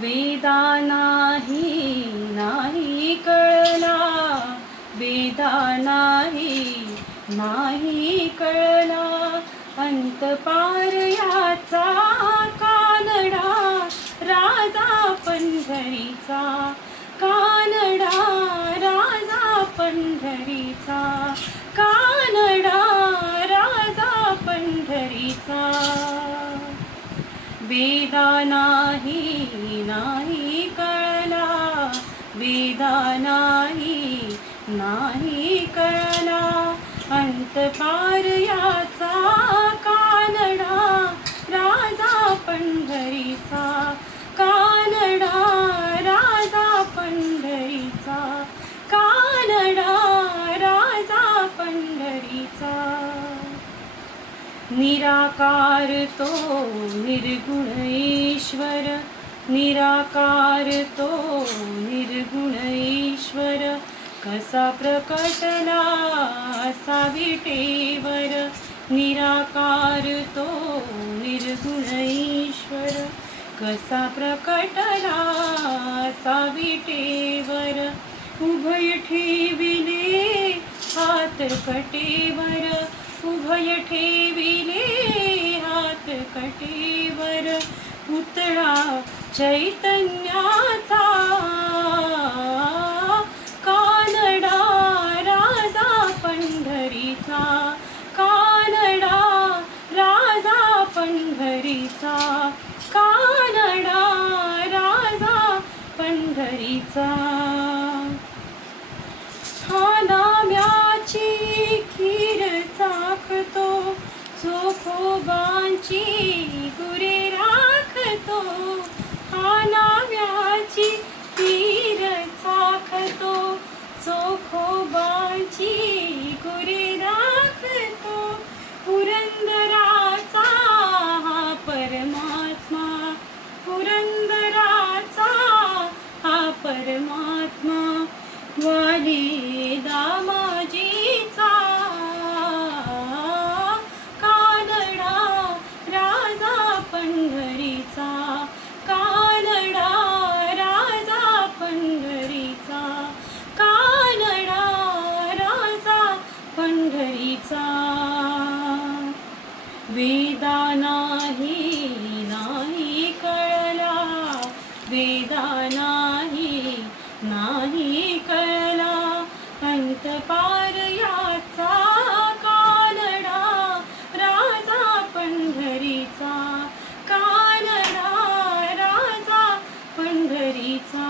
वेदा नाही कळला, वेदा नाही कळला, अंत पार याचा कानडा राजा पंढरीचा, कानडा राजा पंढरीचा, कानडा राजा पंढरीचा. वेदा नाही कळला, वेदा नाही कळला, अंत पार याचा कानडा राजा पंढरीचा, कानडा राजा पंढरीचा, कानडा राजा पंढरीचा. निराकार तो निर्गुण ईश्वर, निराकार तो निर्गुण ईश्वर, कसा प्रकटला असा विटेवर, निराकार तो निर्गुण ईश्वर, कसा प्रकटला असा विटेवर. उभय ठेविले हात कटेवर, उभय ठेविले हात कटेवर, पुतळा चैतन्याचा, कानडा राजा पंढरीचा, कानडा राजा पंढरीचा, कानडा राजा पंढरीचा. हा नाम्याची खीर चाखतो, चोखोबांची गुरे राखतो, हा नाम्याची खीर चाखतो, चोखोबांची गुरे राखतो, पुरंदराचा हा परमात्मा, पुरंदराचा हा परमात्मा, वाली दामाजीचा, कानडा राजा पंढरीचा, कानडा राजा पंढरीचा, कानडा राजा पंढरीचा. वेदा नाही कळला, वेदा नाही कळला, अंत पार याचा कानडा राजा पंढरीचा, कानडा राजा पंढरीचा,